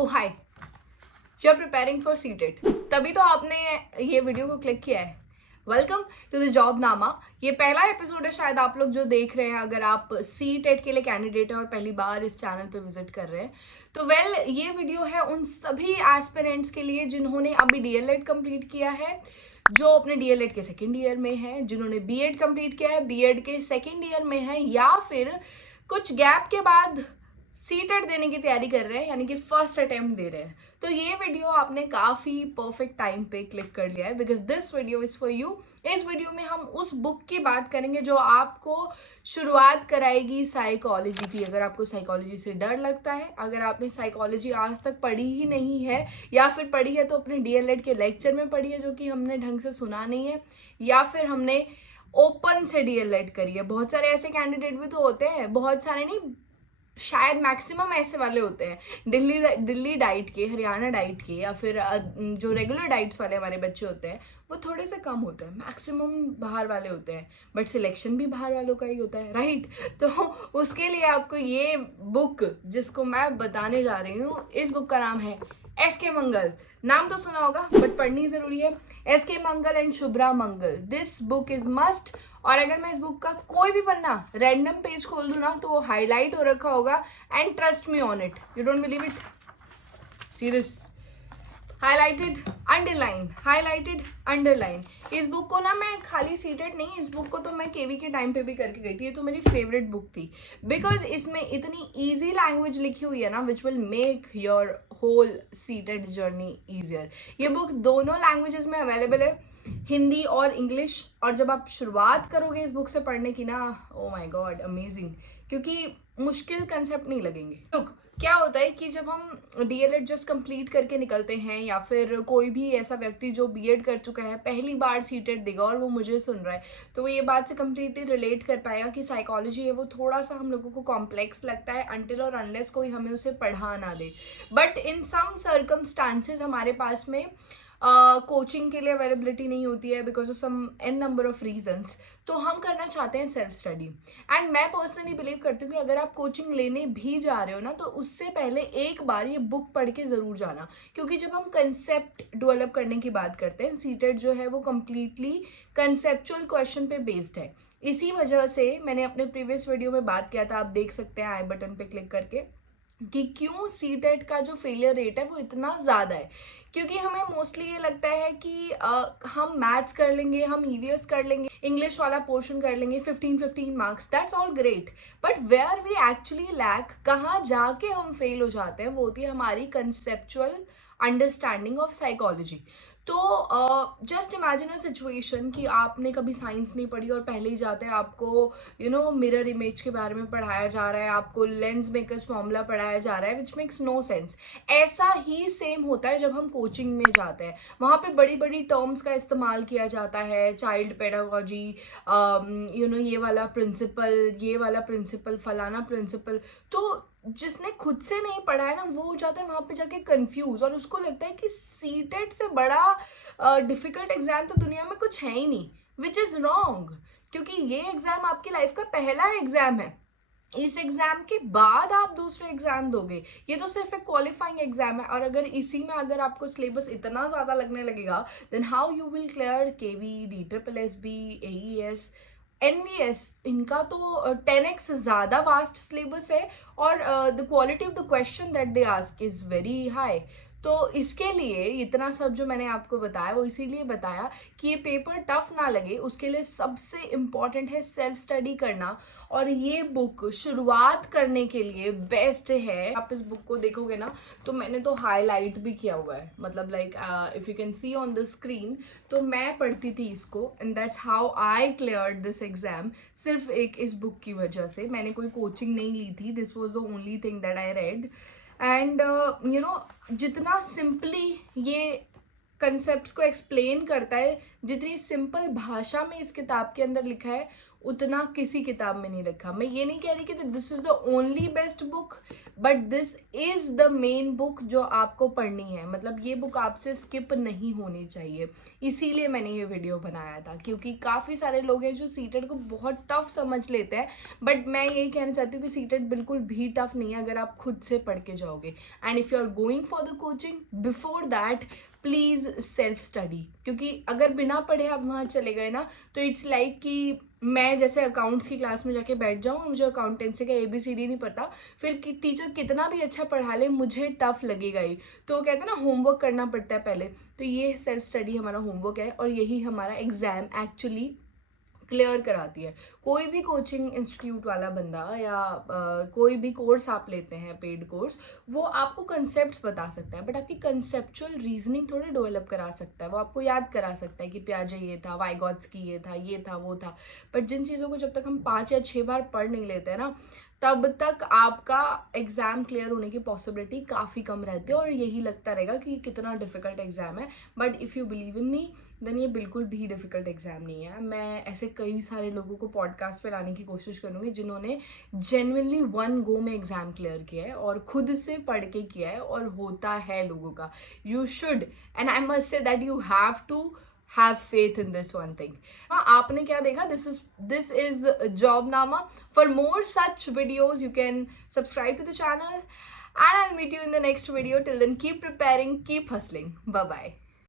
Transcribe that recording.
O hi, you are preparing for CTET, तभी तो आपने ये वीडियो को क्लिक किया है। वेलकम टू द जॉब नामा। ये पहला एपिसोड है शायद आप लोग जो देख रहे हैं, अगर आप सीटेट के लिए कैंडिडेट हैं और पहली बार इस चैनल पे विजिट कर रहे हैं तो ये वीडियो है उन सभी एस्पिरेंट्स के लिए जिन्होंने अभी डीएलएड कंप्लीट किया है, जो अपने डीएलएड के सेकेंड ईयर में है, जिन्होंने बीएड कंप्लीट किया है, बीएड के सेकेंड ईयर में है, या फिर कुछ गैप के बाद सीटेट देने की तैयारी कर रहे हैं, यानी कि फर्स्ट अटेम्प्ट दे रहे हैं। तो ये वीडियो आपने काफ़ी परफेक्ट टाइम पे क्लिक कर लिया है, because this video is for you. इस वीडियो में हम उस बुक की बात करेंगे जो आपको शुरुआत कराएगी साइकोलॉजी की। अगर आपको साइकोलॉजी से डर लगता है, अगर आपने साइकोलॉजी आज तक पढ़ी ही नहीं है, या फिर पढ़ी है तो अपने डीएलएड के लेक्चर में पढ़ी है जो कि हमने ढंग से सुना नहीं है, या फिर हमने ओपन से डीएलएड करी है। बहुत सारे ऐसे कैंडिडेट भी तो होते हैं, बहुत सारे नहीं, शायद मैक्सिमम ऐसे वाले होते हैं दिल्ली डाइट के, हरियाणा डाइट के, या फिर जो रेगुलर डाइट्स वाले हमारे बच्चे होते हैं वो थोड़े से कम होते हैं, मैक्सिमम बाहर वाले होते हैं, बट सिलेक्शन भी बाहर वालों का ही होता है, राइट। तो उसके लिए आपको ये बुक जिसको मैं बताने जा रही हूँ, इस बुक का नाम है एसके मंगल। नाम तो सुना होगा बट पढ़नी जरूरी है। SK Mangal and Shubhra Mangal, this book is must. और अगर मैं इस बुक का कोई भी पन्ना रैंडम पेज खोल दूं ना तो वो हाईलाइट हो रखा होगा, and trust me on it, you don't believe it, see this, highlighted underline, highlighted underline. इस बुक को ना मैं खाली सीटेड नहीं, इस बुक को तो मैं केवी के टाइम पे भी करके गई थी। ये तो मेरी फेवरेट बुक थी, बिकॉज इसमें इतनी ईजी लैंग्वेज लिखी हुई है ना, which will make your whole CTET journey easier. ये बुक दोनों लैंग्वेजेस में अवेलेबल है, हिंदी और इंग्लिश। और जब आप शुरुआत करोगे इस बुक से पढ़ने की ना, ओ माय गॉड, अमेजिंग, क्योंकि मुश्किल कंसेप्ट नहीं लगेंगे। लुक, क्या होता है कि जब हम डीएलएड जस्ट कंप्लीट करके निकलते हैं, या फिर कोई भी ऐसा व्यक्ति जो बीएड कर चुका है पहली बार सीटेट देगा और वो मुझे सुन रहा है, तो वो ये बात से कम्प्लीटली रिलेट कर पाएगा कि साइकोलॉजी है वो थोड़ा सा हम लोगों को कॉम्प्लेक्स लगता है अनटिल और अनलेस कोई हमें उसे पढ़ा ना दे। बट इन सम सर्कमस्टांसेस हमारे पास में कोचिंग के लिए अवेलेबिलिटी नहीं होती है, because of some n number of reasons, तो हम करना चाहते हैं सेल्फ स्टडी। एंड मैं पर्सनली बिलीव करती हूँ कि अगर आप कोचिंग लेने भी जा रहे हो ना, तो उससे पहले एक बार ये बुक पढ़ के ज़रूर जाना, क्योंकि जब हम कंसेप्ट डेवलप करने की बात करते हैं, सीटेट जो है वो कम्प्लीटली कंसेप्चुअल क्वेश्चन पे बेस्ड है। इसी वजह से मैंने अपने प्रीवियस वीडियो में बात किया था, आप देख सकते हैं आई बटन पे क्लिक करके, कि क्यों सीटेट का जो फेलियर रेट है वो इतना ज़्यादा है। क्योंकि हमें मोस्टली ये लगता है कि हम मैथ्स कर लेंगे, हम ईवीएस कर लेंगे, इंग्लिश वाला पोर्शन कर लेंगे, 15 marks, that's all great, but where we actually lack, कहाँ जाके हम फेल हो जाते हैं, वो होती है हमारी कंसेप्चुअल अंडरस्टैंडिंग ऑफ साइकोलॉजी। तो जस्ट इमेजिन अ सिचुएशन कि आपने कभी साइंस नहीं पढ़ी और पहले ही जाते हैं आपको मिरर इमेज के बारे में पढ़ाया जा रहा है, आपको लेंस मेकर्स फॉर्मूला पढ़ाया जा रहा है, विच मेक्स नो सेंस। ऐसा ही सेम होता है जब हम कोचिंग में जाते हैं, वहाँ पे बड़ी बड़ी टर्म्स का इस्तेमाल किया जाता है, चाइल्ड पेडागोजी, ये वाला प्रिंसिपल, ये वाला प्रिंसिपल, फलाना प्रिंसिपल। तो जिसने खुद से नहीं पढ़ा है ना, वो हो जाता है वहाँ पे जाके कंफ्यूज, और उसको लगता है कि सीटेट से बड़ा डिफिकल्ट एग्जाम तो दुनिया में कुछ है ही नहीं, विच इज़ रॉन्ग, क्योंकि ये एग्जाम आपकी लाइफ का पहला एग्जाम है। इस एग्जाम के बाद आप दूसरे एग्जाम दोगे, ये तो सिर्फ एक क्वालिफाइंग एग्जाम है। और अगर इसी में अगर आपको सिलेबस इतना ज़्यादा लगने लगेगा, then how you will clear KV, DSSB, AES, NVS, इनका तो 10x ज़्यादा वास्ट सिलेबस है, और the quality of the question that they ask is very high. तो इसके लिए इतना सब जो मैंने आपको बताया वो इसीलिए बताया कि ये पेपर टफ ना लगे, उसके लिए सबसे इम्पॉर्टेंट है सेल्फ स्टडी करना। और ये बुक शुरुआत करने के लिए बेस्ट है। आप इस बुक को देखोगे ना, तो मैंने तो हाईलाइट भी किया हुआ है, मतलब like if you can see on the screen, तो मैं पढ़ती थी इसको, and that's how I cleared this exam, सिर्फ एक इस बुक की वजह से। मैंने कोई कोचिंग नहीं ली थी, this was the only thing that I read. And जितना सिंपली ये कंसेप्ट्स को एक्सप्लेन करता है, जितनी सिंपल भाषा में इस किताब के अंदर लिखा है, उतना किसी किताब में नहीं रखा। मैं ये नहीं कह रही कि this is the only best book, but this is the main book जो आपको पढ़नी है। मतलब ये बुक आपसे स्किप नहीं होनी चाहिए, इसीलिए मैंने ये वीडियो बनाया था। क्योंकि काफ़ी सारे लोग हैं जो सीटेट को बहुत टफ समझ लेते हैं, बट मैं यही कहना चाहती हूँ कि सीटेट बिल्कुल भी टफ नहीं है अगर आप खुद से पढ़ के जाओगे। And if you are going for the coaching, before that please self study. क्योंकि अगर बिना पढ़े आप वहाँ चले गए ना, तो इट्स लाइक कि मैं जैसे अकाउंट्स की क्लास में जाके बैठ जाऊँ, मुझे अकाउंटेंसी का ABCD नहीं पता, फिर टीचर कितना भी अच्छा पढ़ा ले मुझे टफ लगेगा ही। तो कहते हैं ना, होमवर्क करना पड़ता है पहले। तो ये सेल्फ स्टडी हमारा होमवर्क है, और यही हमारा एग्ज़ाम एक्चुअली क्लियर कराती है। कोई भी कोचिंग इंस्टीट्यूट वाला बंदा या कोई भी कोर्स आप लेते हैं, पेड कोर्स, वो आपको कंसेप्ट्स बता सकता है, बट आपकी कंसेप्चुअल रीजनिंग थोड़ी डेवलप करा सकता है। वो आपको याद करा सकता है कि पियाजे ये था, वाइगॉट्स्की ये था, ये था, वो था। बट जिन चीज़ों को जब तक हम 5 या 6 बार पढ़ नहीं लेते हैं ना, तब तक आपका एग्ज़ाम क्लियर होने की पॉसिबिलिटी काफ़ी कम रहती है, और यही लगता रहेगा कि कितना डिफ़िकल्ट एग्ज़ाम है। But if you believe in me, then ये बिल्कुल भी डिफ़िकल्ट एग्ज़ाम नहीं है। मैं ऐसे कई सारे लोगों को पॉडकास्ट पे लाने की कोशिश करूँगी जिन्होंने जेन्युइनली 1 गो में एग्ज़ाम क्लियर किया है, और खुद से पढ़ के किया है, और होता है लोगों का। You should, and I must say that you have to have faith in this one thing. हाँ, आपने क्या देखा? This is Jobnama. For more such videos, you can subscribe to the channel, and I'll meet you in the next video. Till then, keep preparing, keep hustling. Bye bye.